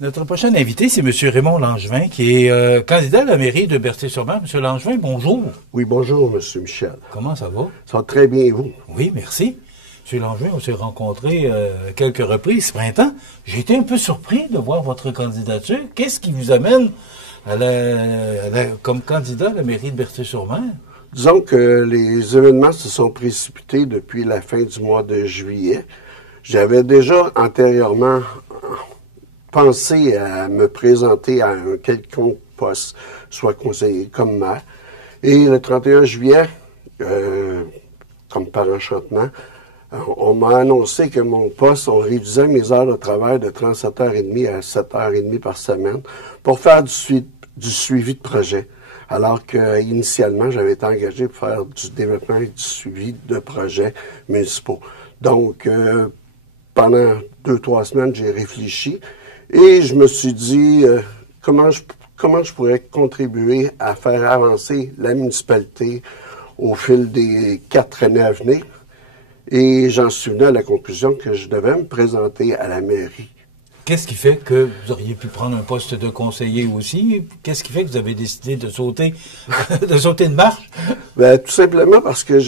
Notre prochain invité, c'est M. Raymond Langevin, qui est candidat à la mairie de Berthier-sur-Mer. M. Langevin, bonjour. Oui, bonjour, M. Michel. Comment ça va? Ça va très bien, et vous? Oui, merci. M. Langevin, on s'est rencontrés à quelques reprises ce printemps. J'ai été un peu surpris de voir votre candidature. Qu'est-ce qui vous amène comme candidat à la mairie de Berthier-sur-Mer? Disons que les événements se sont précipités depuis la fin du mois de juillet. J'avais déjà antérieurement pensé à me présenter à un quelconque poste, soit conseiller comme maire. Et le 31 juillet, comme par enchantement, on m'a annoncé que mon poste, on réduisait mes heures de travail de 37h30 à 7h30 par semaine pour faire du suivi de projet. Alors que initialement, j'avais été engagé pour faire du développement et du suivi de projets municipaux. Donc, pendant 2-3 semaines, j'ai réfléchi et je me suis dit comment je pourrais contribuer à faire avancer la municipalité au fil des 4 années à venir. Et j'en suis venu à la conclusion que je devais me présenter à la mairie. Qu'est-ce qui fait que vous auriez pu prendre un poste de conseiller aussi? Qu'est-ce qui fait que vous avez décidé de sauter de marche? Ben, tout simplement parce que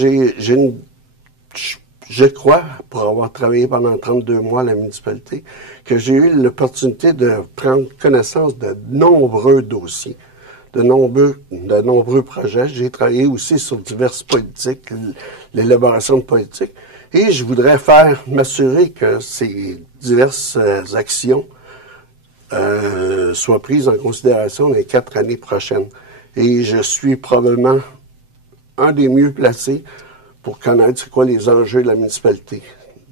je crois, pour avoir travaillé pendant 32 mois à la municipalité, que j'ai eu l'opportunité de prendre connaissance de nombreux dossiers, de nombreux projets. J'ai travaillé aussi sur diverses politiques, l'élaboration de politiques, et je voudrais m'assurer que ces diverses actions soient prises en considération dans les 4 années prochaines. Et je suis probablement un des mieux placés pour connaître c'est quoi les enjeux de la municipalité.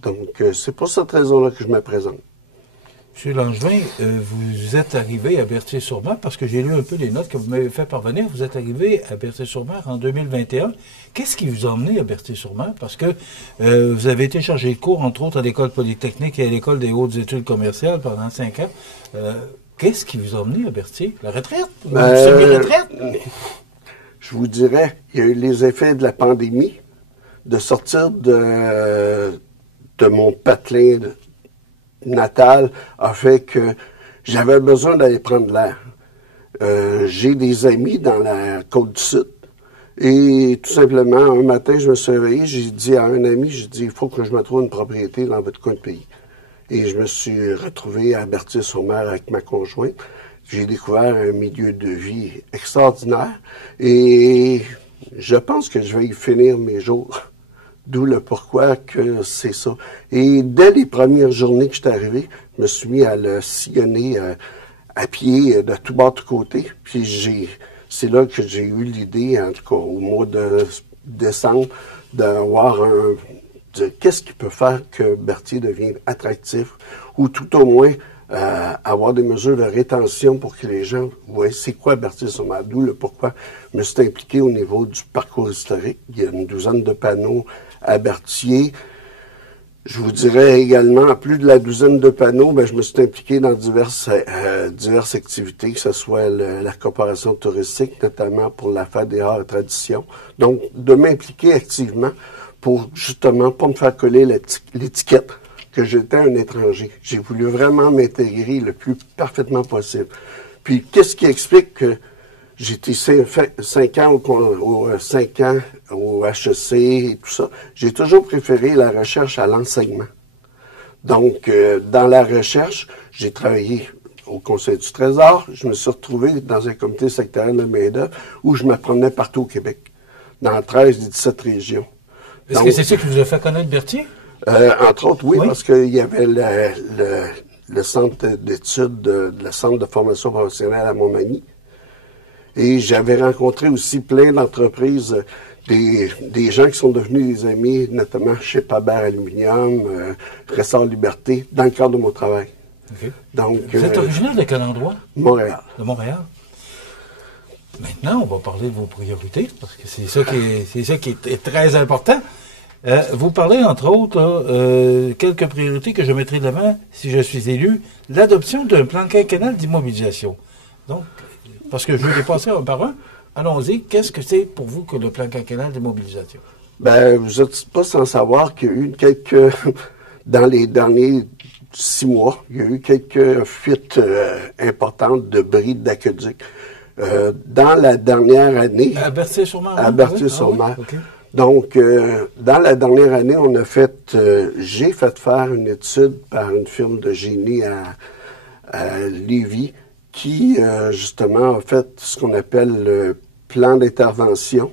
Donc, c'est pour cette raison-là que je me présente. M. Langevin, vous êtes arrivé à Berthier-sur-Mer, parce que j'ai lu un peu les notes que vous m'avez fait parvenir, vous êtes arrivé à Berthier-sur-Mer en 2021. Qu'est-ce qui vous a emmené à Berthier-sur-Mer? Parce que vous avez été chargé de cours, entre autres, à l'École polytechnique et à l'École des hautes études commerciales pendant 5 ans. Qu'est-ce qui vous a emmené à Berthier? La retraite? Semi-retraite? Je vous dirais, il y a eu les effets de la pandémie, de sortir de mon patelin natal a fait que j'avais besoin d'aller prendre l'air. J'ai des amis dans la Côte-du-Sud et tout simplement, un matin, je me suis réveillé, j'ai dit à un ami, j'ai dit, il faut que je me trouve une propriété dans votre coin de pays. Et je me suis retrouvé à Berthier-sur-Mer avec ma conjointe. J'ai découvert un milieu de vie extraordinaire et je pense que je vais y finir mes jours. D'où le pourquoi que c'est ça. Et dès les premières journées que je suis arrivé, je me suis mis à le sillonner à pied de tout bord, de tout côté. Puis c'est là que j'ai eu l'idée, en tout cas au mois de décembre, d'avoir qu'est-ce qui peut faire que Berthier devienne attractif, ou tout au moins avoir des mesures de rétention pour que les gens voient c'est quoi Berthier-sur-Mer. D'où le pourquoi je me suis impliqué au niveau du parcours historique. Il y a une douzaine de panneaux à Berthier. Je vous dirais également, en plus de la douzaine de panneaux, je me suis impliqué dans diverses activités, que ce soit la coopération touristique, notamment pour la Fête des Arts et Traditions. Donc, de m'impliquer activement pour justement pas me faire coller l'étiquette que j'étais un étranger. J'ai voulu vraiment m'intégrer le plus parfaitement possible. Puis, qu'est-ce qui explique que j'étais 5 ans au HEC et tout ça. J'ai toujours préféré la recherche à l'enseignement. Donc, dans la recherche, j'ai travaillé au Conseil du Trésor. Je me suis retrouvé dans un comité sectoriel de main-d'œuvre où je me promenais partout au Québec, dans 13 des 17 régions. Est-ce que c'est ça qui vous a fait connaître Berthier? Entre autres, oui, parce qu'il y avait le centre d'études, le centre de formation professionnelle à Montmagny. Et j'avais rencontré aussi plein d'entreprises, des gens qui sont devenus des amis, notamment chez Pabert Aluminium, Ressort Liberté, dans le cadre de mon travail. Okay. Donc, vous êtes originaire de quel endroit? Montréal. De Montréal. Maintenant, on va parler de vos priorités, parce que c'est ça qui est très important. Vous parlez, entre autres, quelques priorités que je mettrai de l'avant, si je suis élu, l'adoption d'un plan quinquennal d'immobilisation. Donc, parce que je vais les passer un par un, allons-y. Qu'est-ce que c'est pour vous que le plan quinquennal d'immobilisation? Vous n'êtes pas sans savoir qu'il y a eu dans les derniers 6 mois, il y a eu quelques fuites importantes de bris d'aqueduc. Dans la dernière année... À Berthier-sur-Mer? À Berthier-sur-Mer. Oui? Okay. Donc, dans la dernière année, on a fait... j'ai fait faire une étude par une firme de génie à Lévis qui, justement, a fait ce qu'on appelle le plan d'intervention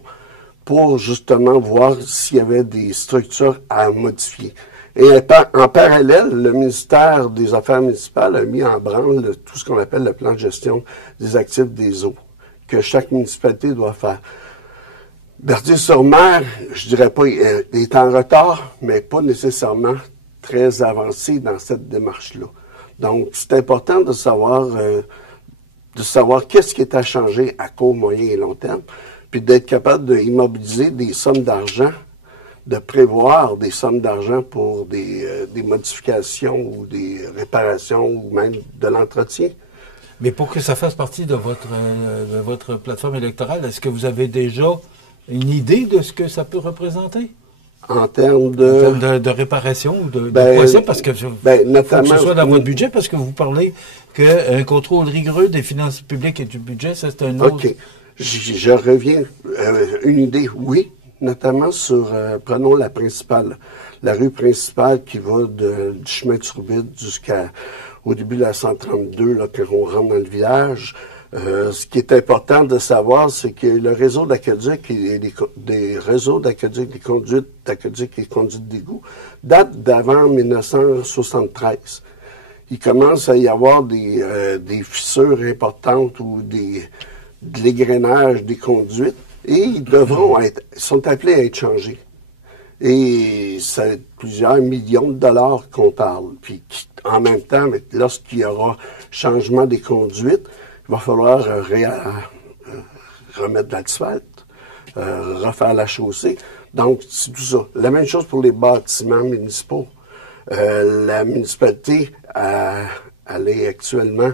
pour, justement, voir s'il y avait des structures à modifier. Et en parallèle, le ministère des Affaires municipales a mis en branle tout ce qu'on appelle le plan de gestion des actifs des eaux, que chaque municipalité doit faire. Berthier-sur-Mer, je dirais pas, il est en retard, mais pas nécessairement très avancé dans cette démarche-là. Donc, c'est important de savoir qu'est-ce qui est à changer à court, moyen et long terme, puis d'être capable d'immobiliser des sommes d'argent, de prévoir des sommes d'argent pour des modifications ou des réparations ou même de l'entretien. Mais pour que ça fasse partie de votre plateforme électorale, est-ce que vous avez déjà une idée de ce que ça peut représenter? En termes de réparation ou de quoi c'est? Parce que notamment, faut que ce soit dans votre budget, parce que vous parlez qu'un contrôle rigoureux des finances publiques et du budget, c'est un autre... OK. Je reviens. Une idée, oui. Notamment sur, prenons la rue principale qui va du chemin de Turbide jusqu'au début de la 132, là, quand on rentre dans le village. Ce qui est important de savoir, c'est que le réseau d'aqueduc et des réseaux d'aqueduc, des conduites d'aqueduc et conduites d'égout datent d'avant 1973. Il commence à y avoir des fissures importantes ou de l'égrenage des conduites. Et ils sont appelés à être changés. Et c'est plusieurs millions de dollars qu'on parle. Puis en même temps, lorsqu'il y aura changement des conduites, il va falloir remettre de l'asphalte, refaire la chaussée. Donc, c'est tout ça. La même chose pour les bâtiments municipaux. La municipalité, elle est actuellement,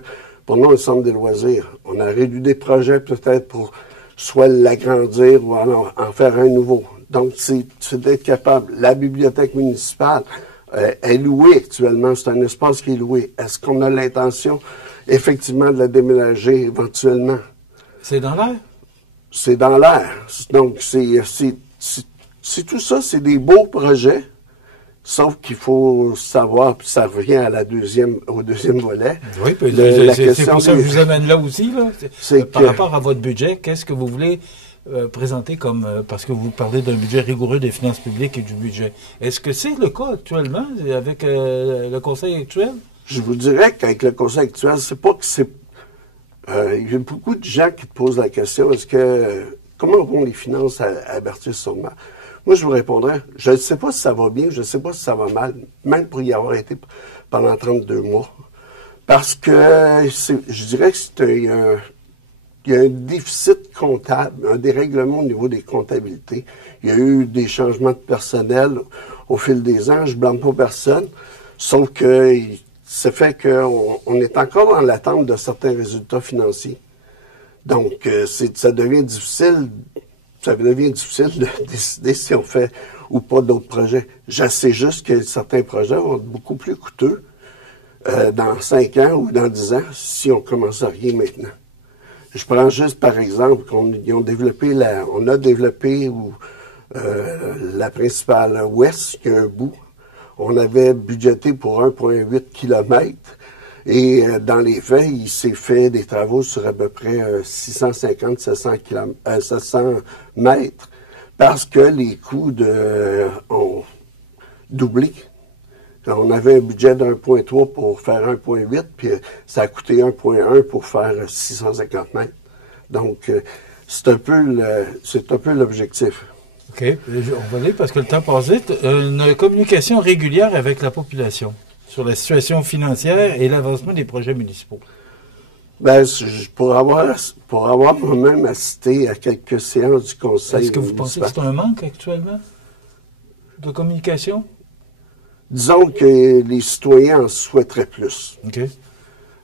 pour nous, un centre de loisirs. On a réduit des projets peut-être pour soit l'agrandir ou en faire un nouveau. Donc, c'est d'être capable. La bibliothèque municipale est louée actuellement. C'est un espace qui est loué. Est-ce qu'on a l'intention, effectivement, de la déménager éventuellement? C'est dans l'air? C'est dans l'air. Donc, c'est tout ça. C'est des beaux projets. Sauf qu'il faut savoir, puis ça revient à au deuxième volet. Oui, puis c'est pour ça que je vous amène là aussi. Là. Par rapport à votre budget, qu'est-ce que vous voulez présenter comme... parce que vous parlez d'un budget rigoureux des finances publiques et du budget. Est-ce que c'est le cas actuellement avec le Conseil actuel? Je vous dirais qu'avec le Conseil actuel, c'est pas que c'est... il y a beaucoup de gens qui te posent la question, comment vont les finances à Berthier-sur-Mer? Moi, je vous répondrais, je ne sais pas si ça va bien, je ne sais pas si ça va mal, même pour y avoir été pendant 32 mois. Parce que je dirais qu'il y a un déficit comptable, un dérèglement au niveau des comptabilités. Il y a eu des changements de personnel au fil des ans, je ne blâme pas personne, sauf que ça fait qu'on est encore dans l'attente de certains résultats financiers. Donc, ça devient difficile de décider si on fait ou pas d'autres projets. Je sais juste que certains projets vont être beaucoup plus coûteux dans 5 ans ou dans 10 ans si on commence à rien maintenant. Je prends juste par exemple qu'on a développé la principale ouest, qui a un bout. On avait budgété pour 1,8 km. Et dans les faits, il s'est fait des travaux sur à peu près 700 mètres parce que les coûts ont doublé. On avait un budget de 1,3 pour faire 1,8, puis ça a coûté 1,1 pour faire 650 mètres. Donc, c'est un peu l'objectif. OK. On va aller parce que le temps passe vite. Une communication régulière avec la population sur la situation financière et l'avancement des projets municipaux. Ben, pour avoir moi-même assisté à quelques séances du Conseil. Est-ce que vous pensez que c'est un manque actuellement de communication? Disons que les citoyens en souhaiteraient plus. OK.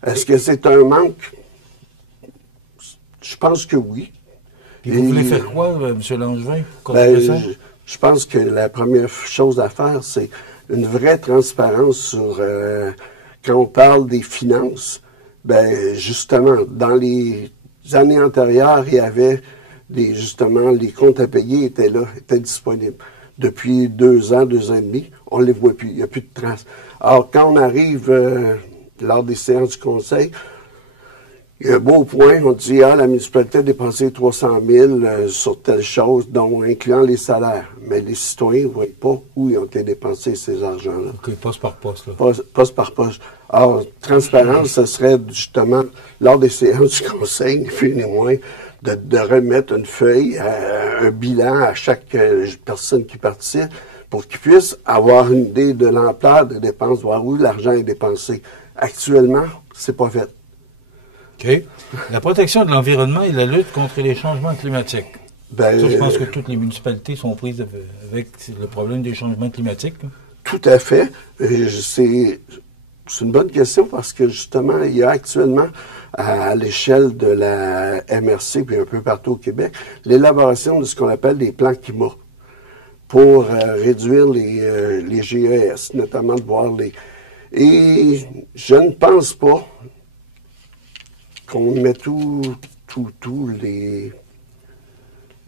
Est-ce que c'est un manque? Je pense que oui. Puis vous voulez faire quoi, M. Langevin? Je pense que la première chose à faire, c'est une vraie transparence sur quand on parle des finances. Ben justement, dans les années antérieures, il y avait justement, les comptes à payer étaient là, étaient disponibles. Depuis 2 ans, 2 ans et demi, on ne les voit plus. Il n'y a plus de traces. Alors, quand on arrive lors des séances du conseil, il y a un beau point, on dit, la municipalité a dépensé 300 000 sur telle chose, dont incluant les salaires. Mais les citoyens ne voient pas où ils ont été dépensés ces argents-là. OK, poste par poste. Là. Poste par poste. Alors, transparence, ce serait justement, lors des séances du conseil, ni plus ni moins, de remettre une feuille, un bilan à chaque personne qui participe pour qu'ils puissent avoir une idée de l'ampleur des dépenses, voir où l'argent est dépensé. Actuellement, c'est pas fait. OK. La protection de l'environnement et la lutte contre les changements climatiques. Ça, je pense que toutes les municipalités sont prises avec le problème des changements climatiques. Là. Tout à fait. C'est une bonne question parce que justement, il y a actuellement à l'échelle de la MRC, puis un peu partout au Québec, l'élaboration de ce qu'on appelle des plans climat pour réduire les GES, notamment de voir les... Et je ne pense pas qu'on met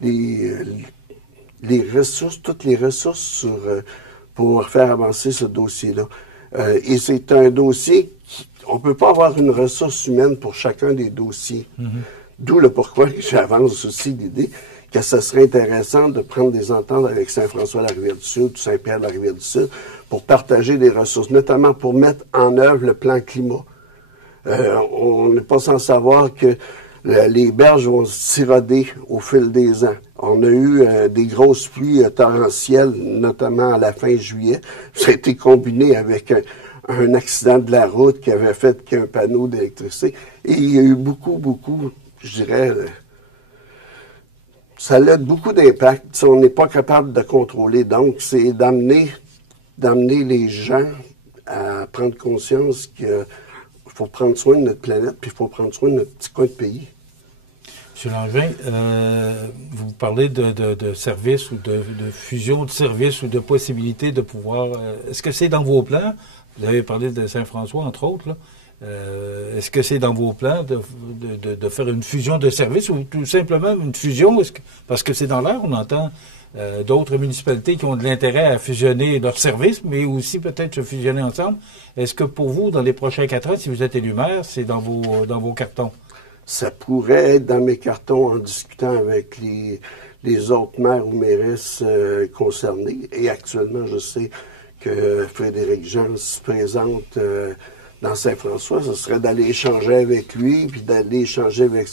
les ressources, toutes les ressources pour faire avancer ce dossier-là. Et c'est un dossier on ne peut pas avoir une ressource humaine pour chacun des dossiers. D'où le pourquoi j'avance aussi l'idée que ce serait intéressant de prendre des ententes avec Saint-François-la-Rivière-du-Sud ou Saint-Pierre-la-Rivière-du-Sud pour partager des ressources, notamment pour mettre en œuvre le plan climat. On n'est pas sans savoir que les berges vont s'éroder au fil des ans. On a eu des grosses pluies torrentielles, notamment à la fin juillet. Ça a été combiné avec un accident de la route qui avait fait qu'un panneau d'électricité. Et il y a eu beaucoup, je dirais, ça a beaucoup d'impact. On n'est pas capable de contrôler. Donc, c'est d'amener les gens à prendre conscience qu'il faut prendre soin de notre planète, puis il faut prendre soin de notre petit coin de pays. M. Langevin, vous parlez de services ou de fusion de services ou de possibilités de pouvoir... est-ce que c'est dans vos plans? Vous avez parlé de Saint-François, entre autres. Là. Est-ce que c'est dans vos plans de faire une fusion de services ou tout simplement une fusion? Parce que c'est dans l'air, on entend d'autres municipalités qui ont de l'intérêt à fusionner leurs services, mais aussi peut-être se fusionner ensemble. Est-ce que pour vous, dans les prochains 4 ans, si vous êtes élu maire, c'est dans vos cartons? Ça pourrait être dans mes cartons en discutant avec les autres maires ou mairesses concernés. Et actuellement, je sais que Frédéric Jean se présente dans Saint-François. Ce serait d'aller échanger avec lui, puis d'aller échanger avec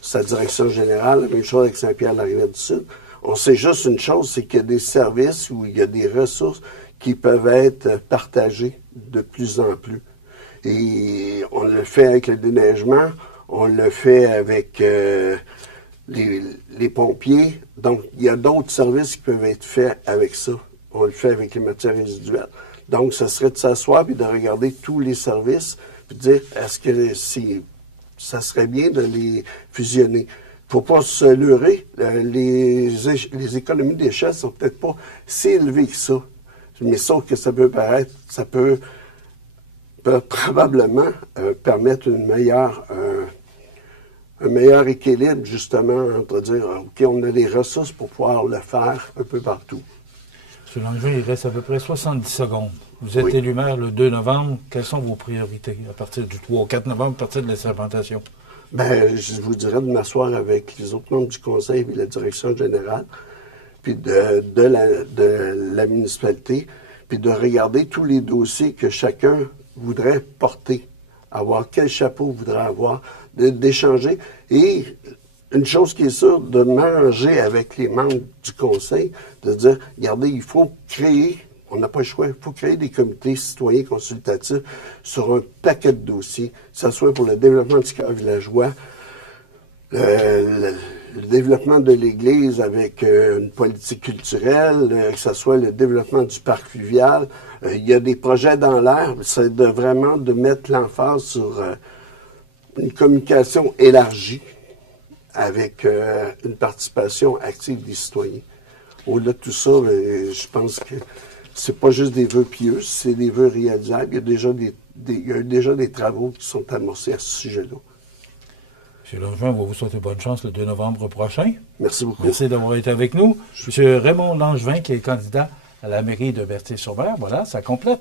sa direction générale. La même chose avec Saint-Pierre-la-Rivière-du-Sud. On sait juste une chose, c'est qu'il y a des services où il y a des ressources qui peuvent être partagées de plus en plus. Et on le fait avec le déneigement, on le fait avec les pompiers. Donc, il y a d'autres services qui peuvent être faits avec ça. On le fait avec les matières résiduelles. Donc, ce serait de s'asseoir et de regarder tous les services puis de dire, est-ce que ça serait bien de les fusionner? Il ne faut pas se leurrer. Les économies d'échelle sont peut-être pas si élevées que ça. Mais sauf que ça peut paraître, ça peut probablement permettre un meilleur équilibre, justement, entre dire, OK, on a les ressources pour pouvoir le faire un peu partout. M. Langevin, il reste à peu près 70 secondes. Vous êtes élu maire le 2 novembre. Quelles sont vos priorités à partir du 3 ou 4 novembre, à partir de la serpentation? Bien, je vous dirais de m'asseoir avec les autres membres du conseil et la direction générale, puis de la municipalité, puis de regarder tous les dossiers que chacun voudrait porter, avoir quel chapeau voudrait avoir, d'échanger. Et une chose qui est sûre, de manger avec les membres du conseil, de dire, regardez, il faut créer, on n'a pas le choix, il faut créer des comités citoyens consultatifs sur un paquet de dossiers, que ce soit pour le développement du cœur villageois, le développement de l'Église avec une politique culturelle, que ce soit le développement du parc fluvial. Il y a des projets dans l'air, c'est vraiment de mettre l'emphase sur une communication élargie avec une participation active des citoyens. Au-delà de tout ça, je pense que c'est pas juste des vœux pieux, c'est des vœux réalisables. Il y a déjà des travaux qui sont amorcés à ce sujet-là. M. Langevin, on va vous souhaiter bonne chance le 2 novembre prochain. Merci beaucoup. Merci d'avoir été avec nous. M. Raymond Langevin, qui est candidat à la mairie de Berthier-sur-Mer. Voilà, ça complète.